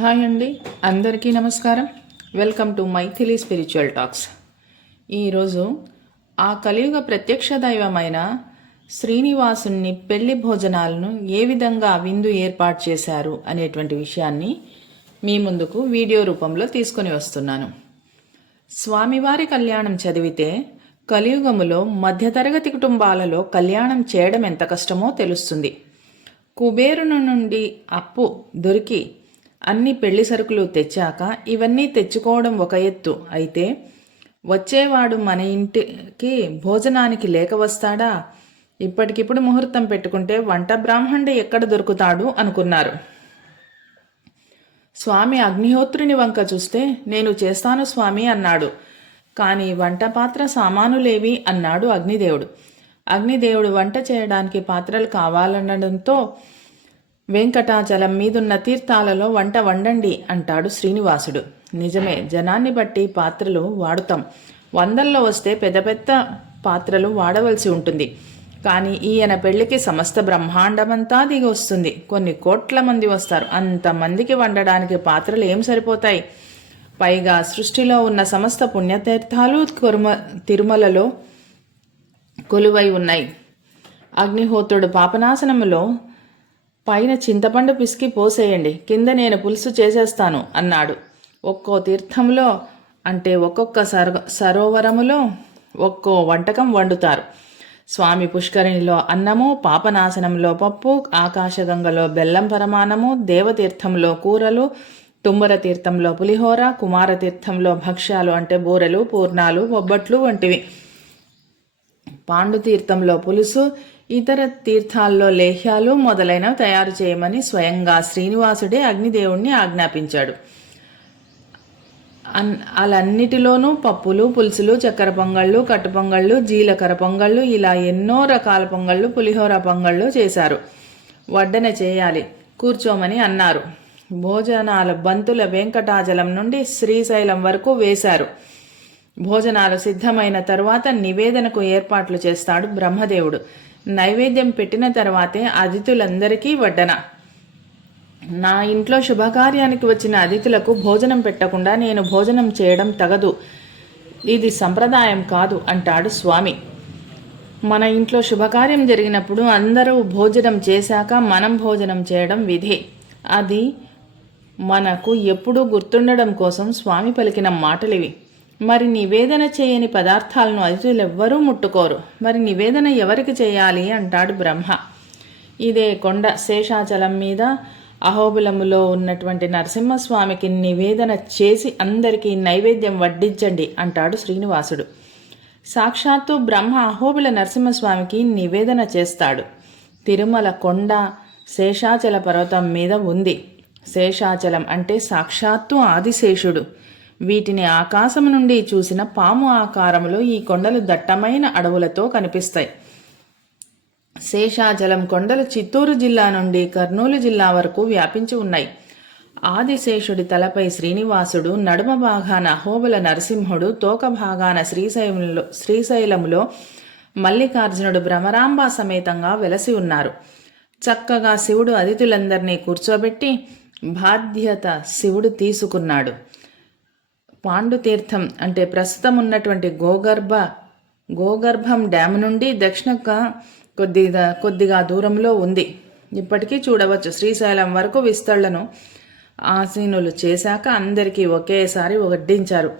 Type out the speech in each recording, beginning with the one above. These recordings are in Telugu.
హాయ్ అండి అందరికీ నమస్కారం. Welcome to Maithili spiritual talks. ఈరోజు ఆ కలియుగ ప్రత్యక్ష దైవమైన శ్రీనివాసుని పెళ్ళి భోజనాలను ఏ విధంగా విందు ఏర్పాటు చేశారు అనేటువంటి విషయాన్ని మీ ముందుకు వీడియో రూపంలో తీసుకొని వస్తున్నాను. స్వామివారి కళ్యాణం చదివితే కలియుగములో మధ్యతరగతి కుటుంబాలలో కళ్యాణం చేయడం ఎంత కష్టమో తెలుస్తుంది. కుబేరును నుండి అప్పు దొరికి అన్ని పెళ్ళి సరుకులు తెచ్చాక ఇవన్నీ తెచ్చుకోవడం ఒక ఎత్తు. అయితే వచ్చేవాడు మన ఇంటికి భోజనానికి లేక వస్తాడా? ఇప్పటికిప్పుడు ముహూర్తం పెట్టుకుంటే వంట బ్రాహ్మణుడు ఎక్కడ దొరుకుతాడు? అనుకున్నారు. స్వామి అగ్నిహోత్రుని వంక చూస్తే నేను చేస్తాను స్వామి అన్నాడు. కానీ వంట పాత్ర సామానులేవి అన్నాడు అగ్నిదేవుడు. అగ్నిదేవుడు వంట చేయడానికి పాత్రలు కావాలనడంతో వెంకటాచలం మీదున్న తీర్థాలలో వంట వండండి అంటాడు శ్రీనివాసుడు. నిజమే జనాన్ని బట్టి పాత్రలు వాడుతాం. వందల్లో వస్తే పెద్ద పెద్ద పాత్రలు వాడవలసి ఉంటుంది. కానీ ఈయన పెళ్ళికి సమస్త బ్రహ్మాండమంతా దిగి వస్తుంది. కొన్ని కోట్ల మంది వస్తారు. అంతమందికి వండడానికి పాత్రలు ఏం సరిపోతాయి? పైగా సృష్టిలో ఉన్న సమస్త పుణ్యతీర్థాలు కురుమ తిరుమలలో కొలువై ఉన్నాయి. అగ్నిహోత్రుడు పాపనాశనములో పైన చింతపండు పిసికి పోసేయండి కింద నేను పులుసు చేసేస్తాను అన్నాడు. ఒక్కో తీర్థంలో అంటే ఒక్కొక్క సర సరోవరములో ఒక్కో వంటకం వండుతారు. స్వామి పుష్కరిణిలో అన్నము పాపనాశనంలో పప్పు ఆకాశగంగలో బెల్లం పరమాణము దేవతీర్థంలో కూరలు తుమ్మర తీర్థంలో పులిహోర కుమారతీర్థంలో భక్ష్యాలు అంటే బూరెలు పూర్ణాలు బొబ్బట్లు వంటివి. పాండుతీర్థంలో పులుసు ఇతర తీర్థాల్లో లేహ్యాలు మొదలైనవి తయారు చేయమని స్వయంగా శ్రీనివాసుడే అగ్నిదేవుణ్ణి ఆజ్ఞాపించాడు. అన్ అలాన్నిటిలోనూ పప్పులు పులుసులు చక్కెర పొంగళ్ళు కట్టు పొంగళ్ళు జీలకర్ర పొంగళ్ళు ఇలా ఎన్నో రకాల పొంగళ్ళు పులిహోర పొంగళ్ళు చేశారు. వడ్డన చేయాలి కూర్చోమని అన్నారు. భోజనాల బంతుల వెంకటాచలం నుండి శ్రీశైలం వరకు వేశారు. భోజనాలు సిద్ధమైన తరువాత నివేదనకు ఏర్పాట్లు చేస్తాడు బ్రహ్మదేవుడు. నైవేద్యం పెట్టిన తర్వాతే అతిథులందరికీ వడ్డన. నా ఇంట్లో శుభకార్యానికి వచ్చిన అతిథులకు భోజనం పెట్టకుండా నేను భోజనం చేయడం తగదు. ఇది సంప్రదాయం కాదు అంటాడు స్వామి. మన ఇంట్లో శుభకార్యం జరిగినప్పుడు అందరూ భోజనం చేశాక మనం భోజనం చేయడం విధే. అది మనకు ఎప్పుడూ గుర్తుండడం కోసం స్వామి పలికిన మాటలివి. మరి నివేదన చేయని పదార్థాలను అతిథులెవ్వరూ ముట్టుకోరు. మరి నివేదన ఎవరికి చేయాలి? అంటాడు బ్రహ్మ. ఇదే కొండ శేషాచలం మీద అహోబిలములో ఉన్నటువంటి నరసింహస్వామికి నివేదన చేసి అందరికీ నైవేద్యం వడ్డించండి అంటాడు శ్రీనివాసుడు. సాక్షాత్తు బ్రహ్మ అహోబిల నరసింహస్వామికి నివేదన చేస్తాడు. తిరుమల కొండ శేషాచల పర్వతం మీద ఉంది. శేషాచలం అంటే సాక్షాత్తు ఆదిశేషుడు. వీటిని ఆకాశం నుండి చూసిన పాము ఆకారంలో ఈ కొండలు దట్టమైన అడవులతో కనిపిస్తాయి. శేషాచలం కొండలు చిత్తూరు జిల్లా నుండి కర్నూలు జిల్లా వరకు వ్యాపించి ఉన్నాయి. ఆదిశేషుడి తలపై శ్రీనివాసుడు నడుమ భాగాన అహోబుల నరసింహుడు తోక భాగాన శ్రీశైలంలో శ్రీశైలంలో మల్లికార్జునుడు భ్రమరాంబ సమేతంగా వెలసి ఉన్నారు. చక్కగా శివుడు అతిథులందరినీ కూర్చోబెట్టి బాధ్యత శివుడు తీసుకున్నాడు. పాండుతీర్థం అంటే ప్రస్తుతం ఉన్నటువంటి గోగర్భ గోగర్భం డ్యామ్ నుండి దక్షిణక కొద్దిగా కొద్దిగా దూరంలో ఉంది. ఇప్పటికీ చూడవచ్చు. శ్రీశైలం వరకు విస్తళ్ళను ఆసీనులు చేశాక అందరికీ ఒకేసారి వడ్డించారు.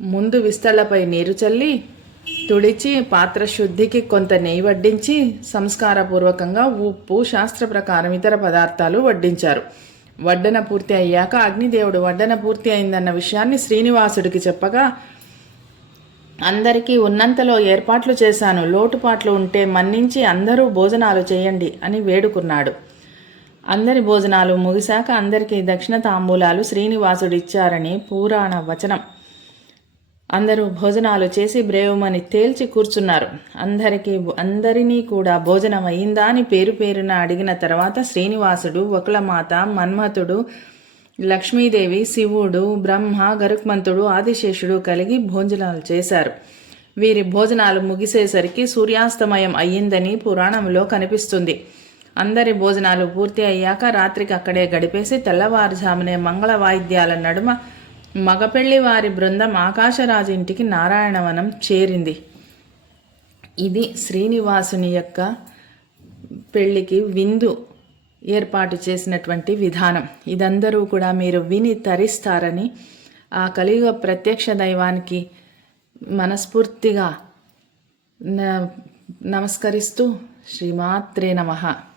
ముందు విస్తళ్ళపై నీరు చల్లి తుడిచి పాత్ర శుద్ధికి కొంత నెయ్యి వడ్డించి సంస్కారపూర్వకంగా ఉప్పు శాస్త్ర ప్రకారం ఇతర పదార్థాలు వడ్డించారు. వడ్డన పూర్తి అయ్యాక అగ్నిదేవుడు వడ్డన పూర్తి అయిందన్న విషయాన్ని శ్రీనివాసుడికి చెప్పగా అందరికీ ఉన్నంతలో ఏర్పాట్లు చేశాను. లోటుపాట్లు ఉంటే మన్నించి అందరూ భోజనాలు చేయండి అని వేడుకున్నాడు. అందరి భోజనాలు ముగిశాక అందరికీ దక్షిణ తాంబూలాలు శ్రీనివాసుడు ఇచ్చారని పురాణ వచనం. అందరూ భోజనాలు చేసి బ్రేవమని తేల్చి కూర్చున్నారు. అందరికీ అందరినీ కూడా భోజనం అయిందా అని పేరు పేరున అడిగిన తర్వాత శ్రీనివాసుడు ఒకలమాత మన్మథుడు లక్ష్మీదేవి శివుడు బ్రహ్మ గరుక్మంతుడు ఆదిశేషుడు కలిగి భోజనాలు చేశారు. వీరి భోజనాలు ముగిసేసరికి సూర్యాస్తమయం అయ్యిందని పురాణంలో కనిపిస్తుంది. అందరి భోజనాలు పూర్తి అయ్యాక రాత్రికి అక్కడే గడిపేసి తెల్లవారుజామునే మంగళ వాయిద్యాల నడుమ మగపెళ్ళి వారి బృందం ఆకాశరాజు ఇంటికి నారాయణవనం చేరింది. ఇది శ్రీనివాసుని యొక్క పెళ్ళికి విందు ఏర్పాటు చేసినటువంటి విధానం. ఇదందరూ కూడా మీరు విని తరిస్తారని ఆ కలియుగ ప్రత్యక్ష దైవానికి మనస్ఫూర్తిగా న- నమస్కరిస్తూ శ్రీమాత్రే నమః.